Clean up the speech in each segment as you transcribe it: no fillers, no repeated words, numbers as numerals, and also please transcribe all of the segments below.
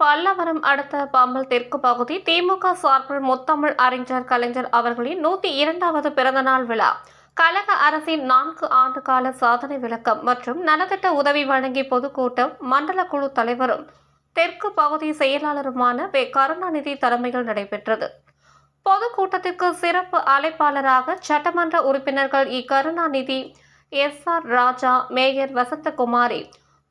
பல்லவரம் அடுத்த பம்பல் தெற்கு பகுதி திமுக சார்பில் முத்தமிழ் அறிஞர் கலைஞர் அவர்களின் 102வது பிறந்தநாள் விழா, கழக அரசின் 4 ஆண்டு கால சாதனை விளக்கம் மற்றும் நலத்திட்ட உதவி வழங்கி பொதுக்கூட்டம் மண்டல குழு தலைவரும் தெற்கு பகுதி செயலாளருமான வே. கருணாநிதி தலைமையில் நடைபெற்றது. பொதுக்கூட்டத்திற்கு சிறப்பு அழைப்பாளராக சட்டமன்ற உறுப்பினர்கள் இ. கருணாநிதி, எஸ்.ஆர். ராஜா, மேயர் வசந்தகுமாரி,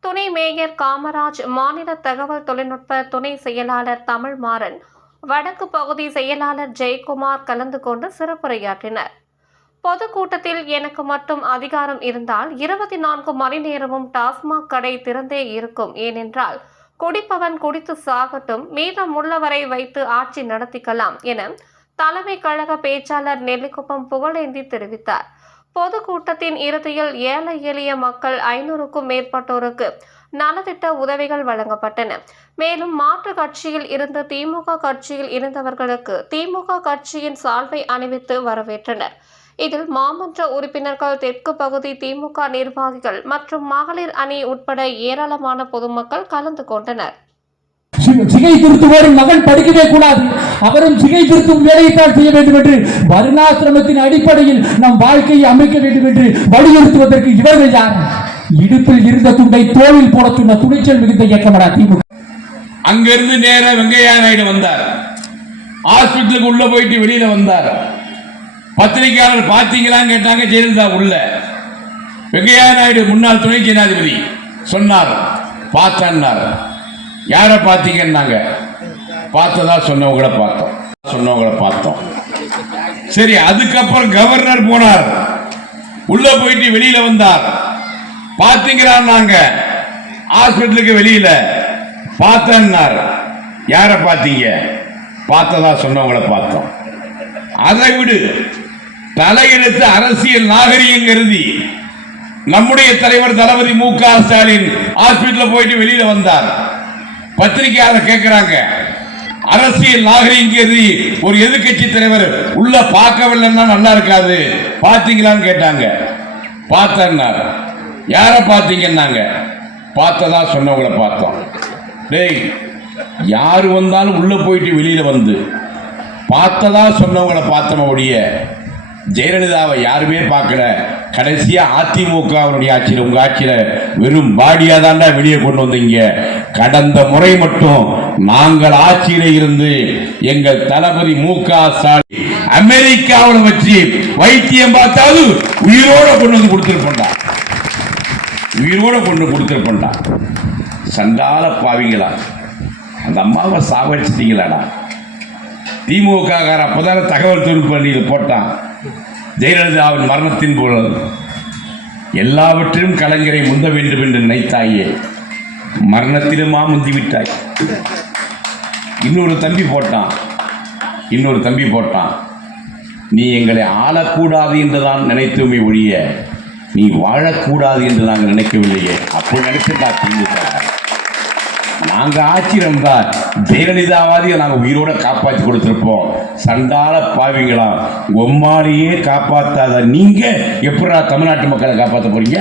துணை மேயர் காமராஜ், மாநில தகவல் தொழில்நுட்ப துணை செயலாளர் தமிழ்மாறன், வடக்கு பகுதி செயலாளர் ஜெயக்குமார் கலந்து கொண்டு சிறப்புரையாற்றினர். பொதுக்கூட்டத்தில் எனக்கு மட்டும் அதிகாரம் இருந்தால் 24 மணி நேரமும் டாஸ்மாக் கடை திறந்தே இருக்கும். ஏனென்றால் குடிப்பவன் குடித்து சாகட்டும், மீதமுள்ளவரை வைத்து ஆட்சி நடத்திக்கலாம் என தலைமை கழக பேச்சாளர் நெல்லிக்குப்பம் புகழேந்தி தெரிவித்தார். பொதுக்கூட்டத்தின் இறுதியில் ஏழை எளிய மக்கள் 500க்கும் மேற்பட்டோருக்கு நலத்திட்ட உதவிகள் வழங்கப்பட்டன. மேலும் மாற்று கட்சியில் இருந்து திமுக கட்சியில் இருந்தவர்களுக்கு திமுக கட்சியின் சால்வை அணிவித்து வரவேற்றனர். இதில் மாமன்ற உறுப்பினர்கள், தெற்கு பகுதி திமுக நிர்வாகிகள் மற்றும் மகளிர் அணி உட்பட ஏராளமான பொதுமக்கள் கலந்து கொண்டனர். சிகை திருத்துவோரின் மகன் படிக்கவே கூடாது, அவரும் சிகை திருத்தும் வேலையைத்தான் செய்ய வேண்டும் என்று வருணாசிரமத்தின் அடிப்படையில் நம் வாழ்க்கையை அமைக்க வேண்டும் என்று வலியுறுத்துவதற்கு இவர்கள் யார்? இடுப்பில் இருந்த துண்டை தோளில் போட சொன்ன துணிச்சல் மிகுந்த இயக்கமடா திமுக. அங்கிருந்து நேர வெங்கையா நாயுடு வந்தார். ஹாஸ்பிட்டலுக்கு உள்ள போயிட்டு வெளியில வந்தார். பத்திரிகையாளர் பார்த்தீங்களான்னு கேட்டாங்க. ஜெயலலிதா உள்ள. வெங்கையா நாயுடு முன்னாள் துணை ஜனாதிபதி சொன்னார், பார்த்தார். யாரை பார்த்தீங்கன்னாங்க. பார்த்ததா சொன்னவங்களை பார்த்தோம். சரி, அதுக்கப்புறம் கவர்னர் போனார். உள்ள போயிட்டு வெளியில வந்தார். பார்த்தீங்களான்னாங்க. ஹாஸ்பிட்டலுக்கு வெளியில பார்த்தேன்னார். யாரை பார்த்தீங்க? பார்த்ததா சொன்னவங்களை பார்த்தோம். அதை விடு, தலையெழுத்து அரசியல் நாகரிகம் கருதி நம்முடைய தலைவர் தளபதி மு.க. ஸ்டாலின் ஹாஸ்பிட்டல் போயிட்டு வெளியில வந்தார். பத்திரிகையாளர் கேட்கிறாங்க, அரசியல் நாகரிகம் ஒரு எதிர்கட்சி தலைவர் உள்ள பார்க்கவில்லைன்னா நல்லா இருக்காது, பார்த்தீங்களான்னு கேட்டாங்க. பார்த்தேன்னார். யாரை பார்த்தீங்கன்னாங்க. பார்த்ததா சொன்னவங்களை பார்த்தோம். டேய், யாரு வந்தாலும் உள்ள போயிட்டு வெளியில வந்து பார்த்ததா சொன்னவங்களை பார்த்தோடைய ஜெயலலிதாவை யாருமே பார்க்கல. கடைசியா அதிமுக ஆட்சியில், உங்க ஆட்சியில வெறும் பாடியா தாண்டா வெளியே கொண்டு வந்தீங்க. கடந்த முறை மட்டும் நாங்கள் ஆட்சியில இருந்து எங்கள் தளபதி மு.க. ஸ்டாலின் அமெரிக்காவில் வச்சு வைத்தியம் பார்த்தாது உயிரோட கொண்டு வந்து கொடுத்திருப்பா. சண்டால பாவிங்களா, அந்த அம்மாவை சாவடிச்சிட்டீங்களாடா. திமுக அப்பதான தகவல் தொழில்நுட்ப போட்டான். ஜெயலலிதாவின் மரணத்தின் போது எல்லாவற்றிலும் கலைஞரை முந்த வேண்டும் என்று நினைத்தாயே, மரணத்திலுமா முந்திவிட்டாய். இன்னொரு தம்பி போட்டான். நீ எங்களை ஆளக்கூடாது என்றுதான் நினைத்தோமே ஒழிய நீ வாழக்கூடாது என்று நாங்கள் நினைக்கவில்லையே. அப்படி நினைச்சுட்டா திமுக. நாங்க ஆட்சியில் இருந்தால் ஜெயலலிதாவாதியை நாங்கள் உயிரோட காப்பாற்றி கொடுத்திருப்போம். சண்டால பாவிங்களா, உம்மாலேயே காப்பாற்றாத நீங்க எப்படா தமிழ்நாட்டு மக்களை காப்பாற்ற போறீங்க?